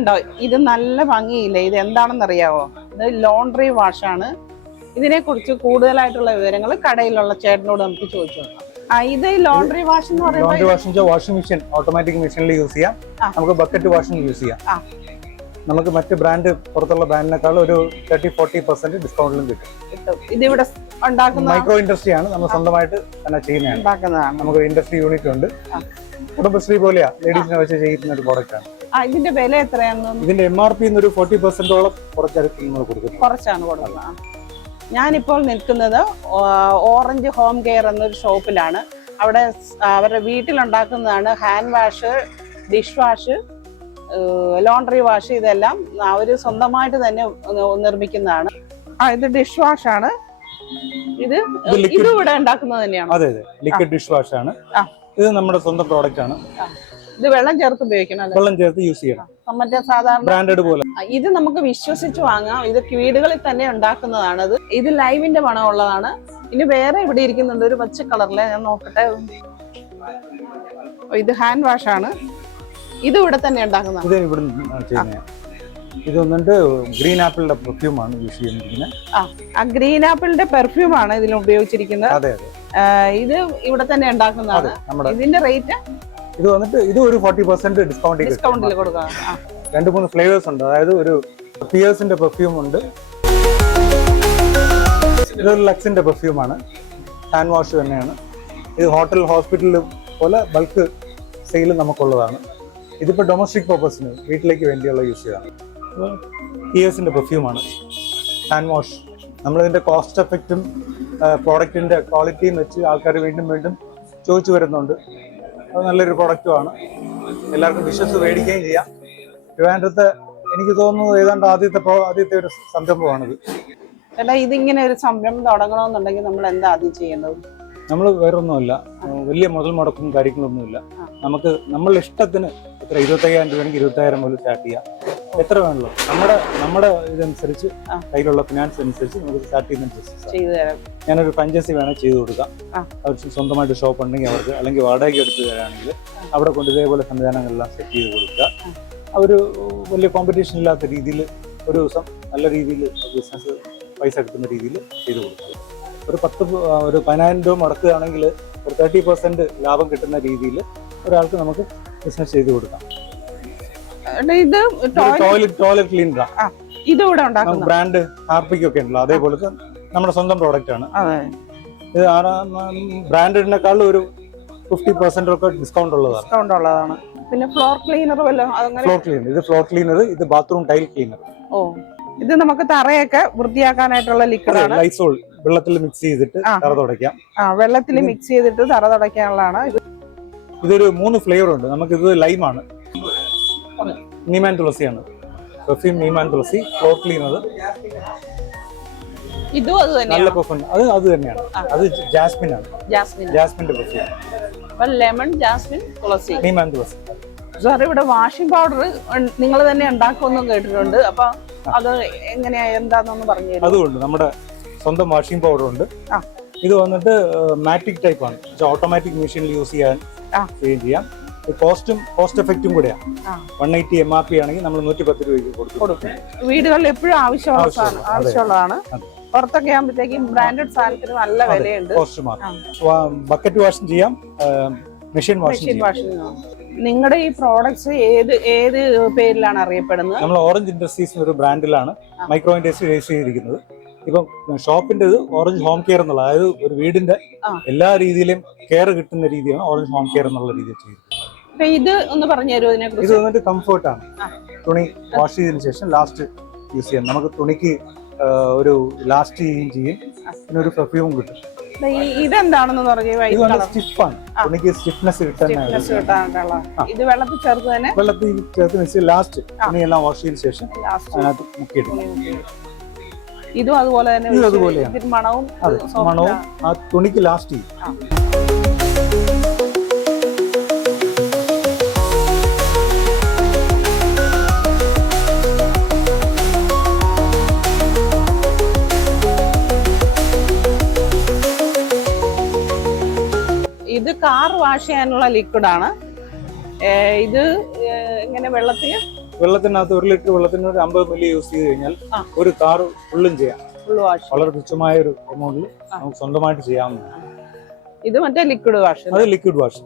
കണ്ടോ, ഇത് നല്ല ഭംഗിയില്ലേ? ഇത് എന്താണെന്ന് അറിയാവോ? ഇത് ലോണ്ടറി വാഷാണ്. ഇതിനെക്കുറിച്ച് കൂടുതലായിട്ടുള്ള വിവരങ്ങൾ കടയിലുള്ള ചേട്ടനോട് നമുക്ക് ചോദിച്ചു നോക്കാം. ഇത് ലോണ്ടറി വാഷ് എന്ന് പറയുമ്പോൾ വാഷിംഗ് മെഷീൻ, ഓട്ടോമാറ്റിക് മെഷീനിൽ യൂസ് ചെയ്യാം. നമുക്ക് ബക്കറ്റ് വാഷിംഗ് യൂസ് ചെയ്യാം. നമുക്ക് മറ്റ് ബ്രാൻഡ്, പുറത്തുള്ള ബ്രാൻഡിനേക്കാൾ ഒരു 30-40% ഡിസ്കൗണ്ടിലും കിട്ടും. ഇതിവിടെ ഉണ്ടാക്കുന്ന മൈക്രോ ഇൻഡസ്ട്രി ആണ്, നമ്മൾ സ്വന്തമായിട്ട് തന്നെ ചെയ്യുന്നതാണ്. നമുക്ക് ഇൻഡസ്ട്രി യൂണിറ്റ് ഉണ്ട്. കുടുംബശ്രീ പോലെയാ ലേഡീസിനെ വെച്ച് ചെയ്യുന്ന ഒരു പ്രോഡക്റ്റ് ആണ്. ഇതിന്റെ വില എത്രയാണ്? ഇതിന്റെ MRP ഒരു 40%ഓളം കുറച്ചാണ് കൊടുക്കുന്നത്. ഞാനിപ്പോൾ നിൽക്കുന്നത് ഓറഞ്ച് ഹോം കെയർ എന്നൊരു ഷോപ്പിലാണ്. അവിടെ അവരുടെ വീട്ടിലുണ്ടാക്കുന്നതാണ് hand wash, dish wash, laundry wash. ഇതെല്ലാം അവർ സ്വന്തമായിട്ട് തന്നെ നിർമ്മിക്കുന്നതാണ്. ഇത് ഡിഷ് വാഷ് ആണ്. ഇത് ഇവിടെ ഉണ്ടാക്കുന്നത് തന്നെയാണ്. അതെ അതെ, ലിക്വിഡ് ഡിഷ് വാഷ് ആണ്. ഇത് നമ്മുടെ സ്വന്തം പ്രോഡക്റ്റ് ആണ്. ഇത് വെള്ളം ചേർത്ത് ഉപയോഗിക്കണം, വെള്ളം ചേർത്ത് യൂസ് ചെയ്യണം. മറ്റേ സാധാരണ ബ്രാൻഡഡ് പോലെ. ഇത് നമുക്ക് വിശ്വസിച്ച് വാങ്ങാം. ഇത് വീടുകളിൽ തന്നെ ഉണ്ടാക്കുന്നതാണ്. ഇത് ലൈവിന്റെ മണമുള്ളതാണ്. ഇനി വേറെ ഇവിടെ ഇരിക്കുന്നുണ്ട് ഒരു പച്ച കളറിലെ, ഞാൻ നോക്കട്ടെ. ഇത് ഹാൻഡ് വാഷ് ആണ്. ഇത് ഇവിടെ തന്നെ ഉണ്ടാക്കുന്നതാണ്. ഇത് വന്നിട്ട് ഗ്രീൻ ആപ്പിളിന്റെ പെർഫ്യൂം ആണ് യൂസ് ചെയ്യുന്നത്. ആ ഗ്രീൻ ആപ്പിളിന്റെ പെർഫ്യൂം ആണ് ഇതിൽ ഉപയോഗിച്ചിരിക്കുന്നത്. അതെ അതെ, ഇത് ഇവിടെ തന്നെ ഉണ്ടാക്കുന്നതാണ്. ഇതിന്റെ റേറ്റ് ഇത് വന്നിട്ട് ഇത് ഒരു 40% ഡിസ്കൗണ്ടിൽ കൊടുക്കാം. 2-3 ഫ്ലേവേഴ്സ് ഉണ്ട്. അതായത് ഒരു പിയേഴ്സിന്റെ പെർഫ്യൂം ഉണ്ട്. ഇതൊരു ലക്സിന്റെ പെർഫ്യൂം ആണ്. ഹാൻഡ് വാഷ് തന്നെയാണ്. ഇത് ഹോട്ടൽ, ഹോസ്പിറ്റൽ പോലെ ബൾക്ക് സെയിൽ നമുക്കുള്ളതാണ്. ഇതിപ്പോൾ ഡൊമസ്റ്റിക് പർപ്പസിന് വീട്ടിലേക്ക് വേണ്ടിയുള്ള യൂസ് ചെയ്യാണ്. പിയേഴ്സിന്റെ പെർഫ്യൂം ആണ്, ഹാൻഡ് വാഷ്. നമ്മളിതിന്റെ കോസ്റ്റ് എഫക്റ്റും പ്രോഡക്റ്റിന്റെ ക്വാളിറ്റിയും വെച്ച് ആൾക്കാർ വീണ്ടും വീണ്ടും ചോദിച്ചു വരുന്നുണ്ട്. അത് നല്ലൊരു പ്രൊഡക്റ്റുമാണ്. എല്ലാവർക്കും വിശ്വസിച്ച് മേടിക്കുകയും ചെയ്യാം. ട്രിവാൻഡ്രത്ത് എനിക്ക് തോന്നുന്നു ഏതാണ്ട് ആദ്യത്തെ ഒരു സംരംഭമാണിത്. ചേട്ടാ, ഇതിങ്ങനെ ഒരു സംരംഭം തുടങ്ങണമെന്നുണ്ടെങ്കിൽ നമ്മൾ എന്താ ആദ്യം ചെയ്യേണ്ടത്? നമ്മൾ വേറൊന്നുമല്ല, വലിയ മുതൽ മുടക്കും കാര്യങ്ങളൊന്നുമില്ല. നമുക്ക് നമ്മളുടെ ഇഷ്ടത്തിന് എത്ര 25,000 രൂപയാണെങ്കിൽ 25,000 മുതൽ സ്റ്റാർട്ട് ചെയ്യാം. എത്ര വേണമല്ലോ നമ്മുടെ ഇതനുസരിച്ച്, കയ്യിലുള്ള ഫിനാൻസ് അനുസരിച്ച് നമുക്ക് സ്റ്റാർട്ട് ചെയ്യുന്ന. ഞാനൊരു ഫ്രാഞ്ചൈസി വേണം ചെയ്തു കൊടുക്കാം. അവർക്ക് സ്വന്തമായിട്ട് ഷോപ്പ് ഉണ്ടെങ്കിൽ അവർക്ക്, അല്ലെങ്കിൽ വാടകയ്ക്ക് എടുത്ത് തരാണെങ്കിൽ അവിടെ കൊണ്ട് ഇതേപോലെ സംവിധാനങ്ങളെല്ലാം സെറ്റ് ചെയ്ത് കൊടുക്കുക. ഒരു വലിയ കോമ്പറ്റീഷൻ ഇല്ലാത്ത രീതിയിൽ ഒരു ദിവസം നല്ല രീതിയിൽ ബിസിനസ് പൈസ കിട്ടുന്ന രീതിയിൽ ചെയ്തു കൊടുക്കുക. ഒരു 10,000 രൂപ മുടക്കുകയാണെങ്കിൽ ഒരു 30% ലാഭം കിട്ടുന്ന രീതിയിൽ ഒരാൾക്ക് നമുക്ക് ബിസിനസ് ചെയ്തു കൊടുക്കാം. ടോയ്ലറ്റ് ക്ലീനറാ. ബ്രാൻഡ് ഹാർപ്പിക് ഒക്കെ ഉണ്ടല്ലോ, അതേപോലത്തെ നമ്മുടെ സ്വന്തം പ്രോഡക്റ്റ് ആണ്. ഇത് ബ്രാൻഡിനേക്കാളും ഒരു 50% ഒക്കെ ഡിസ്കൗണ്ട് ഉള്ളതാണ്. പിന്നെ ഫ്ലോർ ക്ലീനർ, ഇത് ഫ്ലോർ ക്ലീനർ, ഇത് ബാത്റൂം ടൈൽ ക്ലീനർ. ഇത് നമുക്ക് തറയൊക്കെ വൃത്തിയാക്കാനായിട്ടുള്ള ലിക്വിഡാണ്. ലൈസോൾ വെള്ളത്തിൽ മിക്സ് ചെയ്തിട്ട് തറ തുടയ്ക്കാം. വെള്ളത്തിൽ മിക്സ് ചെയ്തിട്ട് തറ തുടയ്ക്കാനുള്ളതാണ്. ഇതൊരു 3 ഫ്ലേവർ ഉണ്ട്. നമുക്കിത് ലൈമാണ്, നീമാൻ തുളസിയാണ്. പെർഫ്യൂം നീമാൻ തുളസി, ഫ്ലോർ ക്ലീനർ. ഇതും അത് തന്നെയാണ്. നല്ല പെർഫ്യൂം അത് തന്നെയാണ്. അത് ജാസ്മിൻ ആണ്. ജാസ്മിന്റെ പെർഫ്യൂം. ലെമൺ, ജാസ്മിൻ, തുളസി, നീമാൻ തുളസി. സാർ, ഇവിടെ വാഷിംഗ് പൗഡർ നിങ്ങൾ തന്നെ ഉണ്ടാക്കുമെന്നും കേട്ടിട്ടുണ്ട്. അപ്പൊ അത് എങ്ങനെയാ, എന്താണെന്ന് പറഞ്ഞു തരും? അതുകൊണ്ട് നമ്മുടെ സ്വന്തം വാഷിംഗ് പൗഡർ ഉണ്ട്. ഇത് വന്നിട്ട് മാറ്റിക് ടൈപ്പ് ആണ്. ഓട്ടോമാറ്റിക് മെഷീനിൽ യൂസ് ചെയ്യാം. കോസ്റ്റ് എഫക്റ്റും കൂടെയാണ്. 180 MRP ആണെങ്കിൽ നമ്മൾ 110 രൂപയ്ക്ക് കൊടുക്കും. വീടുകളിൽ എപ്പോഴും ആവശ്യമുള്ളതാണ്. പുറത്തൊക്കെ ആകുമ്പോഴത്തേക്കും ബ്രാൻഡഡ് സാധനത്തിന് നല്ല വിലയുണ്ട്. ബക്കറ്റ് വാഷ് ചെയ്യാം, മെഷീൻ വാഷിംഗ്. നിങ്ങളുടെ ഈ പ്രോഡക്ട്സ് ഏത് പേരിലാണ് അറിയപ്പെടുന്നത്? നമ്മൾ ഓറഞ്ച് ഇൻഡസ്ട്രീസ് ഒരു ബ്രാൻഡിലാണ് മൈക്രോ ഇൻഡസ്ട്രി രജിസ്റ്റർ ചെയ്തിരിക്കുന്നത്. ഇപ്പം ഷോപ്പിന്റെ ഓറഞ്ച് ഹോം കെയർ എന്നുള്ള, അതായത് ഒരു വീടിന്റെ എല്ലാ രീതിയിലും കെയർ കിട്ടുന്ന രീതിയാണ് ഓറഞ്ച് ഹോം കെയർ എന്നുള്ള രീതിയിൽ ചെയ്തിരിക്കുന്നത്. ഇത് ഒന്ന് പറഞ്ഞു തരുമോ ഇതിനെക്കുറിച്ച്? ഇത് വന്നിട്ട് കംഫർട്ടാണ്. തുണി വാഷ് ചെയ്തതിനു ശേഷം ലാസ്റ്റ് യൂസ് ചെയ്യാം. നമുക്ക് തുണിക്ക് ഒരു ലാസ്റ്റ് ചെയ്യും. പിന്നെ ഒരു പെർഫ്യൂം കിട്ടും. ഇതെന്താണെന്ന് പറഞ്ഞു? സ്റ്റിഫാണ്. തുണിക്ക് സ്റ്റിഫ്നെസ് കിട്ടാനുള്ള. ഇത് വെള്ളത്തിൽ ചേർത്ത് ലാസ്റ്റ് തുണിയെല്ലാം വാഷ് ചെയ്തതിനു ശേഷം അതിനകത്ത് മുക്കിയിടും. ഇതും അതുപോലെ തന്നെ മണവും ആ തുണിക്ക് ലാസ്റ്റ് ചെയ്യും. ഇത് കാർ വാഷ് ചെയ്യാനുള്ള ലിക്വിഡാണ്. ഇത് ഇങ്ങനെ വെള്ളത്തിൽ വെള്ളത്തിനകത്ത് 1 ലിറ്റർ വെള്ളത്തിന് ഒരു 50 മില്ലി യൂസ് ചെയ്ത് കഴിഞ്ഞാൽ ആ. ഒരു കാർ ഫുള്ളും ചെയ്യാം. Full wash. വളരെ തുച്ഛമായ ഒരു എമൗണ്ടിൽ നമുക്ക് സ്വന്തമായിട്ട് ചെയ്യാവുന്നതാണ്. ഇത് മറ്റേ ലിക്വിഡ് വാഷ്. അത് ലിക്വിഡ് വാഷ്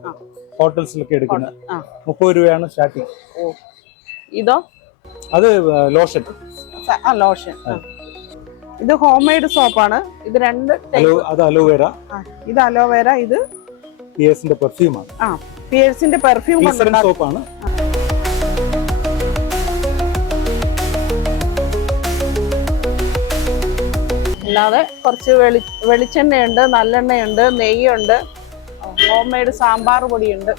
ഹോട്ടൽസിലൊക്കെ എടുക്കുന്നത് 30 രൂപയാണ് സ്റ്റാർട്ടിങ്. ഇതോ? അത് ലോഷൻ. ലോഷൻ. ഇത് ഹോം മെയ്ഡ് സോപ്പാണ്. ഇത് 2 ടൈപ്പ്. അത് അലോവേര. ഇത് അലോവേര. ഇത് പിയേഴ്സിന്റെ പെർഫ്യൂം ആണ്. പിയേഴ്സിന്റെ പെർഫ്യൂം സോപ്പാണ്. അല്ലാതെ കുറച്ച് വെളിച്ചെണ്ണയുണ്ട്, നല്ലെണ്ണയുണ്ട്, നെയ്യുണ്ട്, ഹോം മെയ്ഡ് സാമ്പാർ പൊടിയുണ്ട്.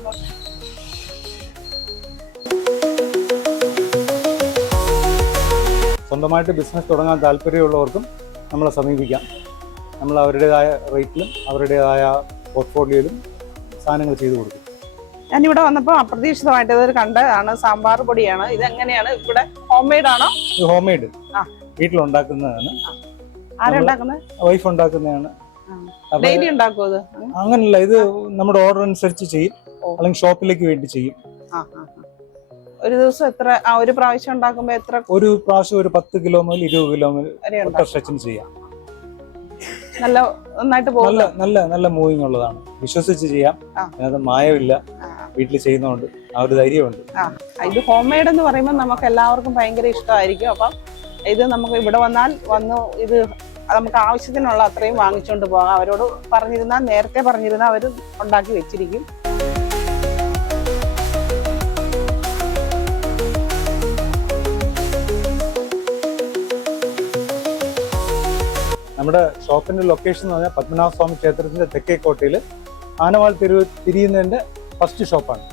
സ്വന്തമായിട്ട് ബിസിനസ് തുടങ്ങാൻ താല്പര്യമുള്ളവർക്കും നമ്മളെ സമീപിക്കാം. നമ്മൾ അവരുടേതായ റേറ്റിലും അവരുടേതായ പോർട്ട്ഫോളിയോയിലും സാധനങ്ങൾ ചെയ്തു കൊടുക്കും. ഞാനിവിടെ വന്നപ്പോൾ അപ്രതീക്ഷിതമായിട്ട് ഇതൊരു കണ്ടതാണ്. സാമ്പാർ പൊടിയാണ്. ഇതെങ്ങനെയാണ് ഇവിടെ ഹോം മെയ്ഡ് ആണോ? ഇത് ഹോം മെയ്ഡ് വീട്ടിലുണ്ടാക്കുന്നതാണ്. ആരുണ്ടാക്കുന്നത്? വൈഫ് ഉണ്ടാക്കുന്നതാണ്. ഡെയിലി ഉണ്ടാക്കുമോ ഇത്? അങ്ങനല്ല, ഇത് നമ്മുടെ ഓർഡർ അനുസരിച്ച് ചെയ്യും, അല്ലെങ്കിൽ ഷോപ്പിലേക്ക് വേണ്ടി ചെയ്യും. ഒരു ദിവസം എത്ര, ഒരു പ്രാവശ്യം ഉണ്ടാക്കുമ്പോ എത്ര? ഒരു പ്രാവശ്യം ഒരു 10 കിലോ മുതൽ 20 കിലോ സ്ട്രെച്ചിങ് ചെയ്യാം. നന്നായിട്ട് പോകും. നല്ല മൂവിങ് ഉള്ളതാണ്. വിശ്വസിച്ച് ചെയ്യാം. അതിനകത്ത് മായമില്ല. വീട്ടിൽ ചെയ്യുന്നതുകൊണ്ട് ആ ഒരു ധൈര്യമുണ്ട്. ഇത് ഹോം മെയ്ഡ് എന്ന് പറയുമ്പോൾ നമുക്ക് എല്ലാവർക്കും ഭയങ്കര ഇഷ്ടമായിരിക്കും. അപ്പം ഇത് നമുക്ക് ഇവിടെ വന്ന് ഇത് നമുക്ക് ആവശ്യത്തിനുള്ള അത്രയും വാങ്ങിച്ചുകൊണ്ട് പോകാം. അവരോട് നേരത്തെ പറഞ്ഞിരുന്നാൽ അവർ ഉണ്ടാക്കി വെച്ചിരിക്കും. നമ്മുടെ ഷോപ്പിന്റെ ലൊക്കേഷൻ എന്ന് പറഞ്ഞാൽ പത്മനാഭസ്വാമി ക്ഷേത്രത്തിന്റെ തെക്കേക്കോട്ടയിൽ ആനവാൾ തിരിയുന്നതിന്റെ ഫസ്റ്റ് ഷോപ്പാണ്.